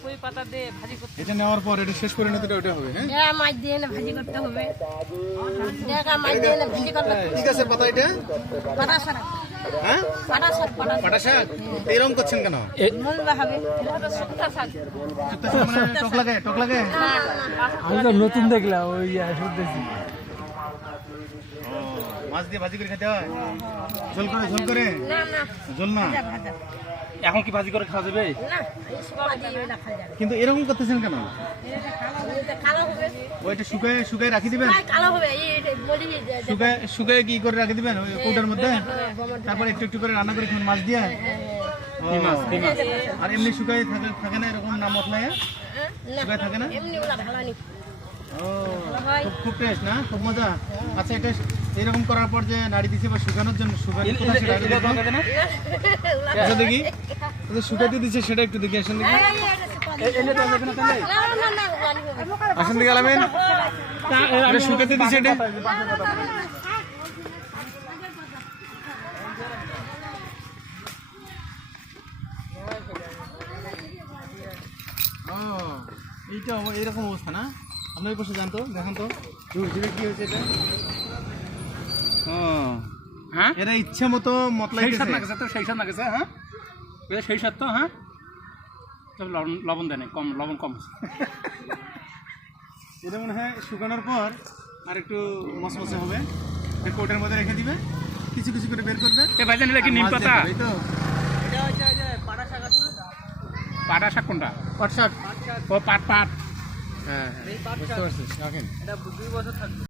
পুঁই পাতা দিয়ে ভাজি করতে এটা নেওয়ার পর এটা শেষ পরিণতিটা ওটা হবে, হ্যাঁ? ডেকা মাছ দিয়ে এনে ভাজি করতে হবে। ডেকা মাছ দিয়ে এনে ভাজি করতে হবে। কি গাছের পাতা এটা? পাটা শাক, হ্যাঁ? পাটা শাক, পাটা শাক? এরকম করছেন কেন? মূলবা হবে। এটা তো শুকনা শাক। শুক্তো শাক মানে টক লাগে, টক লাগে? আমি তো নতুন দেখলাম ওই শুনতেছি। ও, মাছ দিয়ে ভাজি করে খেতে হয়? ঝোল করে, ঝোল করে? না না, ঝোল না? ভাজা ভাজা। এখন কি ভাজি করে খাওয়া যাবে? না, এই শুকনা দিয়ে এটা খাওয়া যাবে। কিন্তু এরকম করতেছেন কেন? এটা কালো হবে। ওইটা শুকায় শুকায় রাখি দিবেন? না, কালো হবে। এই বলি যে শুকায় শুকায় কি করে রাখি দিবেন ওই কৌটার মধ্যে? তারপর একটু একটু করে রান্না করে খাবেন মাছ দিয়ে? ও, আর এমনি শুকায় থাকে না এরকম না মশলায়? শুকায় থাকে না? এমনি ওলা ভালো নি। ও, খুব টেস্ট না? খুব মজা। আচ্ছা, এটা এরকম করার পর যে নাড়ি দিছে বা শুকানোর জন্য কোথায় সেটা একটু দেখো। আচ্ছা, দেখি ওই যে শুকাইতে দিছে সেটা একটু দেখি। আসেন দেখি, আসেন দেখি আলামিন, এটা শুকাইতে দিছে এটা। ও, এইটা এইরকম অবস্থা না? আপনি ওই পাশে জানতো, দেখেন তো দূরে কি হয়েছে এটা। ও, হ্যাঁ, এরা ইচ্ছে মতো মতলাই সেই সাত দিছে। না গেছে তো, সেই সাত না গেছে। হ্যাঁ, এটা সেই সাত তো। হ্যাঁ, তবে লবণ দেয় নাই, কম লবণ কম আছে। এটা মনে হয় শুকানোর পর আর একটু মশমশে হবে। কোটের মধ্যে রেখে দিবে, কিছু কিছু করে বের করবে। এ ভাইজান, এটা কি নিম পাতা? এই তো পাটা শাক কোনটা? পাট শাক। ও পাট পাট। হ্যাঁ, বুঝতে পারছিস, রাখেন।